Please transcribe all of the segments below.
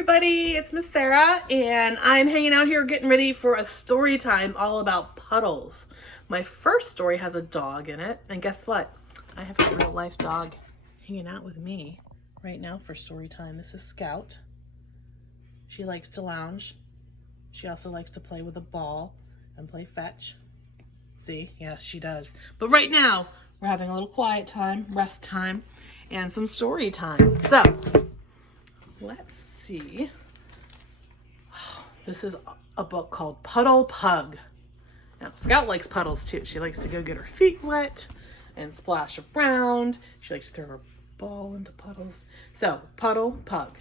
everybody, it's Miss Sarah and I'm hanging out here getting ready for a story time all about Puddles. My first story has a dog in it, and guess what? I have a real life dog hanging out with me right now for story time. This is Scout. She likes to lounge. She also likes to play with a ball and play fetch. See? Yes, she does. But right now, we're having a little quiet time, rest time, and some story time. So, let's see. This is a book called Puddle Pug. Now, Scout likes puddles too. She likes to go get her feet wet and splash around. She likes to throw her ball into puddles. So, Puddle Pug.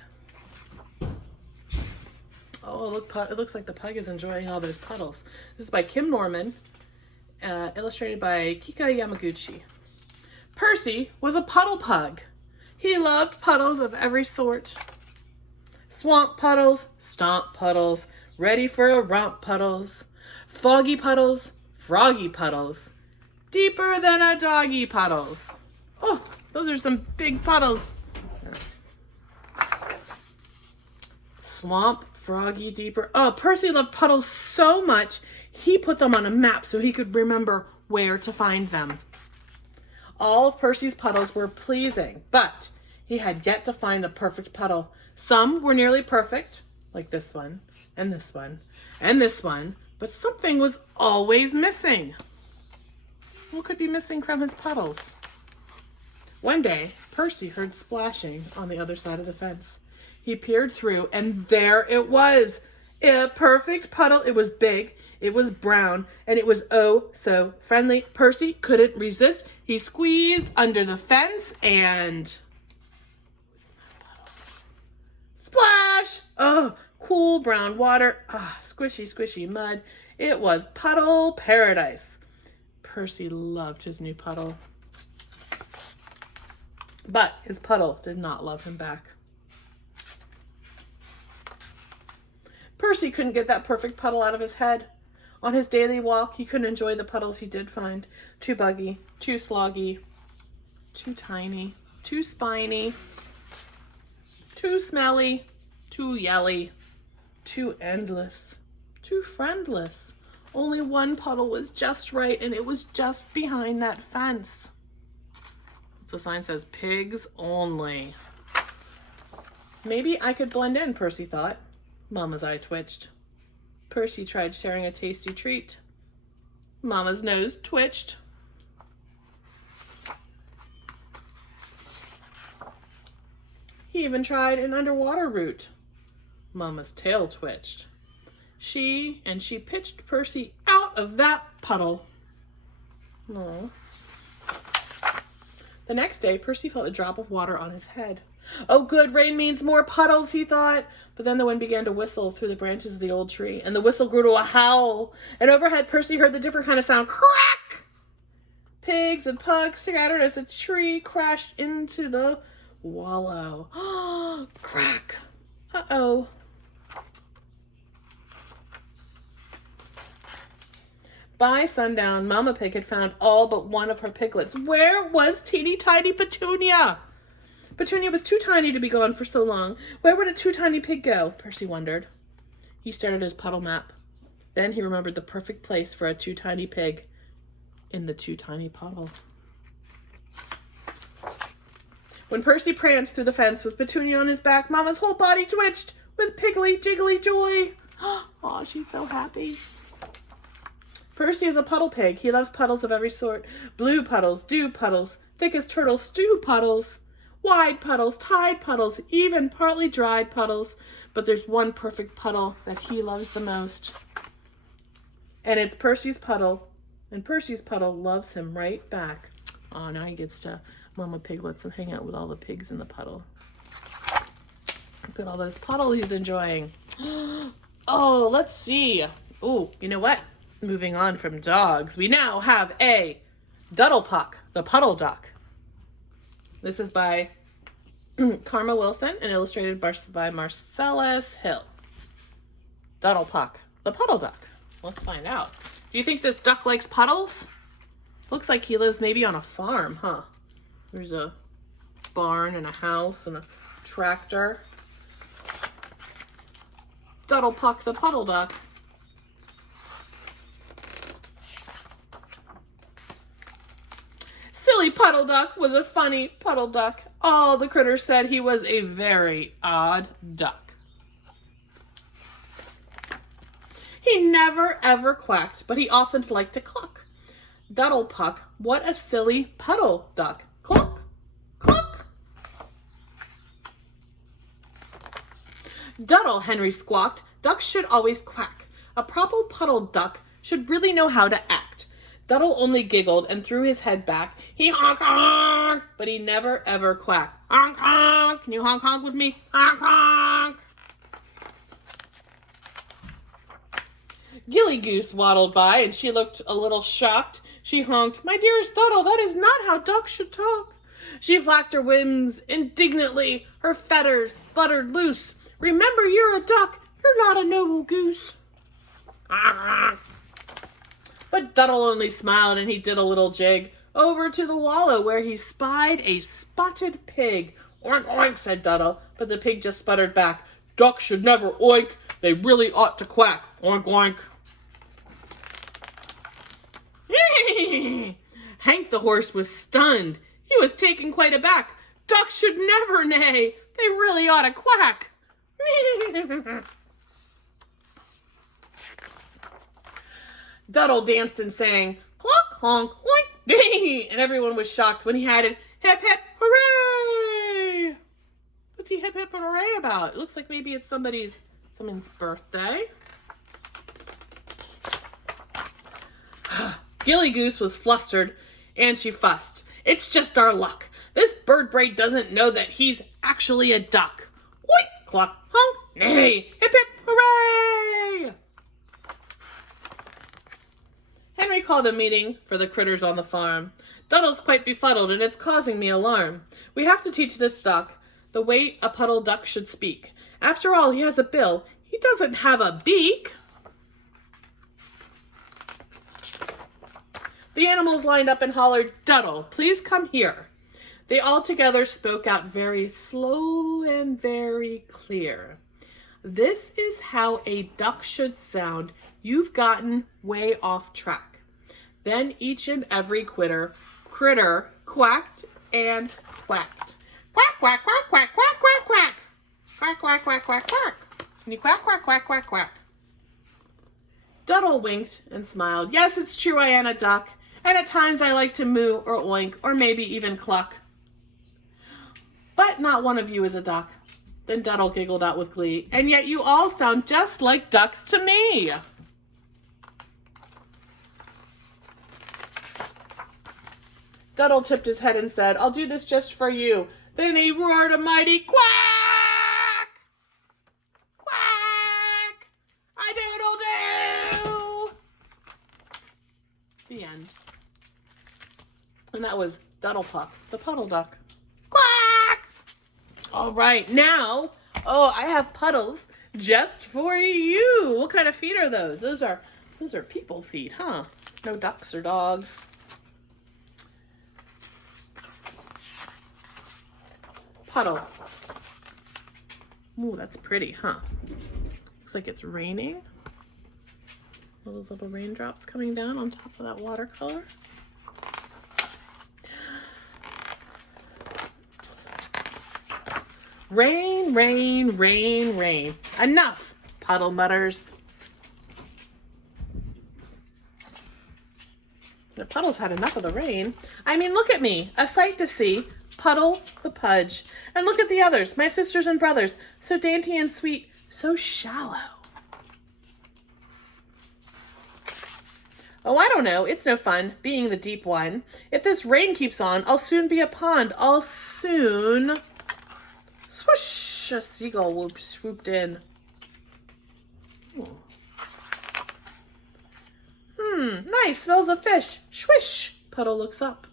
Oh, look, it looks like the pug is enjoying all those puddles. This is by Kim Norman, illustrated by Kika Yamaguchi. Percy was a puddle pug. He loved puddles of every sort. Swamp puddles, stomp puddles, ready for a romp puddles, foggy puddles, froggy puddles, deeper than a doggy puddles. Oh, those are some big puddles. Swamp, froggy, deeper. Oh, Percy loved puddles so much, he put them on a map so he could remember where to find them. All of Percy's puddles were pleasing, but he had yet to find the perfect puddle. Some were nearly perfect, like this one, and this one, and this one, but something was always missing. What could be missing from his puddles? One day, Percy heard splashing on the other side of the fence. He peered through, and there it was, a perfect puddle. It was big, it was brown, and it was oh so friendly. Percy couldn't resist. He squeezed under the fence and splash! Oh, cool brown water. Ah, squishy, squishy mud. It was puddle paradise. Percy loved his new puddle. But his puddle did not love him back. Percy couldn't get that perfect puddle out of his head. On his daily walk, he couldn't enjoy the puddles he did find. Too buggy, too sloggy, too tiny, too spiny, too smelly, too yelly, too endless, too friendless. Only one puddle was just right, and it was just behind that fence. The sign says, pigs only. Maybe I could blend in, Percy thought. Mama's eye twitched. Percy tried sharing a tasty treat. Mama's nose twitched. He even tried an underwater route. Mama's tail twitched. She pitched Percy out of that puddle. Aww. The next day, Percy felt a drop of water on his head. Oh, good, rain means more puddles, he thought. But then the wind began to whistle through the branches of the old tree, and the whistle grew to a howl. And overhead, Percy heard the different kind of sound, crack! Pigs and pugs scattered as a tree crashed into the wallow. Crack! Uh-oh. By sundown, Mama Pig had found all but one of her piglets. Where was teeny tiny Petunia? Petunia was too tiny to be gone for so long. Where would a too tiny pig go? Percy wondered. He stared at his puddle map. Then he remembered the perfect place for a too tiny pig. In the too tiny puddle. When Percy pranced through the fence with Petunia on his back, Mama's whole body twitched with piggly jiggly joy. Oh, she's so happy. Percy is a puddle pig. He loves puddles of every sort. Blue puddles, dew puddles, thick as turtles, stew puddles, wide puddles, tide puddles, even partly dried puddles. But there's one perfect puddle that he loves the most. And it's Percy's puddle. And Percy's puddle loves him right back. Oh, now he gets to Mama Piglets and hang out with all the pigs in the puddle. Look at all those puddles he's enjoying. Oh, let's see. Oh, you know what? Moving on from dogs, we now have a Duddlepuck, the puddle duck. This is by Karma Wilson and illustrated by Marcellus Hill. Duddlepuck, the puddle duck. Let's find out. Do you think this duck likes puddles? Looks like he lives maybe on a farm, huh? There's a barn and a house and a tractor. Duddle Puck the Puddle Duck. Silly Puddle Duck was a funny puddle duck. All the critters said he was a very odd duck. He never ever quacked, but he often liked to cluck. Duddle Puck, what a silly puddle duck. Cluck, cluck. Duddle, Henry squawked, ducks should always quack. A proper puddle duck should really know how to act. Duddle only giggled and threw his head back. He honk honk, but he never ever quacked. Honk honk, can you honk honk with me? Honk honk. Gilly Goose waddled by and she looked a little shocked. She honked, my dearest Duddle, that is not how ducks should talk. She flapped her wings indignantly. Her feathers fluttered loose. Remember, you're a duck. You're not a noble goose. But Duddle only smiled and he did a little jig over to the wallow where he spied a spotted pig. Oink, oink, said Duddle, but the pig just sputtered back. Ducks should never oink. They really ought to quack. Oink, oink. Hank the horse was stunned. He was taken quite aback. Ducks should never neigh. They really ought to quack. Duddle danced and sang, cluck, honk, oink, and everyone was shocked when he added, hip, hip, hooray! What's he hip, hip, hooray about? It looks like maybe it's someone's birthday. Gilly Goose was flustered, and she fussed. It's just our luck. This bird braid doesn't know that he's actually a duck. Oink, cluck, honk, neigh, hip, hip, hooray! Henry called a meeting for the critters on the farm. Duddle's quite befuddled, and it's causing me alarm. We have to teach this duck the way a puddle duck should speak. After all, he has a bill. He doesn't have a beak. The animals lined up and hollered, Duddle, please come here. They all together spoke out very slow and very clear. This is how a duck should sound. You've gotten way off track. Then each and every critter quacked and quacked. Quack, quack, quack, quack, quack, quack, quack. Quack, quack, quack, quack, quack. And you quack, quack, quack, quack, quack. Duddle winked and smiled. Yes, it's true I am a duck. And at times I like to moo or oink or maybe even cluck. But not one of you is a duck. Then Duddle giggled out with glee. And yet you all sound just like ducks to me. Duddle tipped his head and said, I'll do this just for you. Then he roared a mighty quack! Quack! A-doodle-doo! The end. And that was Duddle Puck, the puddle duck. Quack! All right, now, I have Puddles just for you. What kind of feet are those? Those are people feet, huh? No ducks or dogs. Puddle. Ooh, that's pretty, huh? Looks like it's raining. All those little raindrops coming down on top of that watercolor. Oops. Rain, rain, rain, rain. Enough, Puddle mutters. The Puddles had enough of the rain. I mean, look at me, a sight to see. Puddle the Pudge. And look at the others, my sisters and brothers, so dainty and sweet, so shallow. Oh, I don't know, it's no fun, being the deep one. If this rain keeps on, I'll soon be a pond. I'll soon... Swoosh! A seagull swooped in. Nice, smells of fish. Swish! Puddle looks up.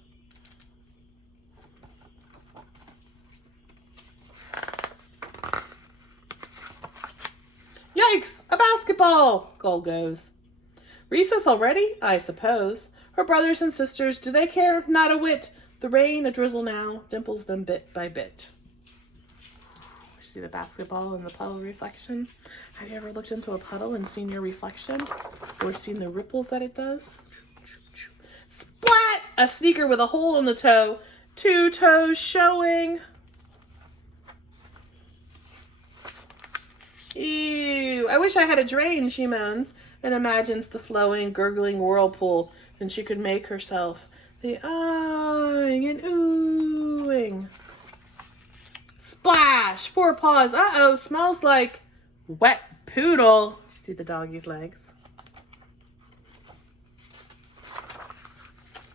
Yikes, a basketball! Gull goes. Recess already? I suppose. Her brothers and sisters, do they care? Not a whit. The rain, a drizzle now, dimples them bit by bit. See the basketball and the puddle reflection? Have you ever looked into a puddle and seen your reflection? Or seen the ripples that it does? Splat! A sneaker with a hole in the toe. 2 toes showing. Ew. I wish I had a drain, she moans, and imagines the flowing, gurgling whirlpool. Then she could make herself the ahhing and oohing. Splash! 4 paws. Uh-oh, smells like wet poodle. Do you see the doggy's legs?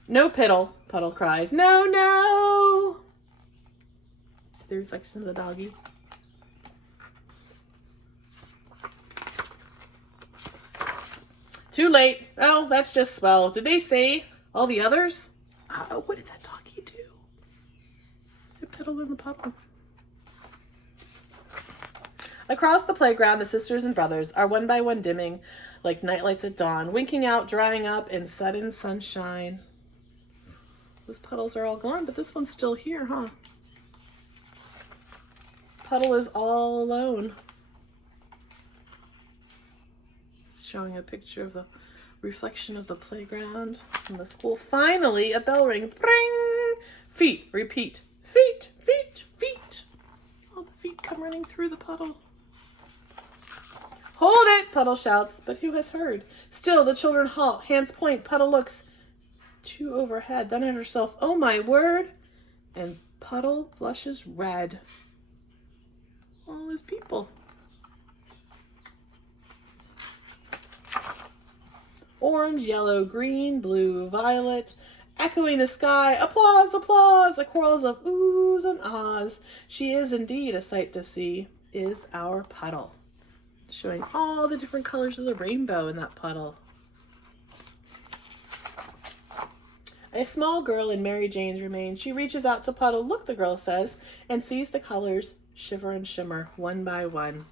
No piddle, Puddle cries. No, no! See the reflection of the doggy? Too late. Oh, that's just swell. Did they say all the others? Oh, what did that doggy do? They piddle in the puddle. Across the playground, the sisters and brothers are one by one dimming like nightlights at dawn, winking out, drying up in sudden sunshine. Those puddles are all gone, but this one's still here, huh? Puddle is all alone. Showing a picture of the reflection of the playground in the school. Finally, a bell rings. Ring! Feet, repeat. Feet, feet, feet. All the feet come running through the puddle. Hold it, Puddle shouts, but who has heard? Still, the children halt. Hands point. Puddle looks 2 overhead, then at herself. Oh my word! And Puddle blushes red. All those people. Orange, yellow, green, blue, violet, echoing the sky. Applause, applause! A chorus of oohs and ahs. She is indeed a sight to see, is our Puddle. Showing all the different colors of the rainbow in that puddle. A small girl in Mary Jane's remains. She reaches out to Puddle. Look, the girl says, and sees the colors shiver and shimmer one by one.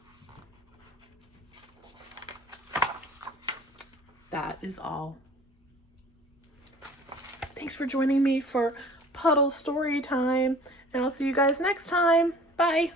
That is all. Thanks for joining me for Puddle story time, and I'll see you guys next time. Bye.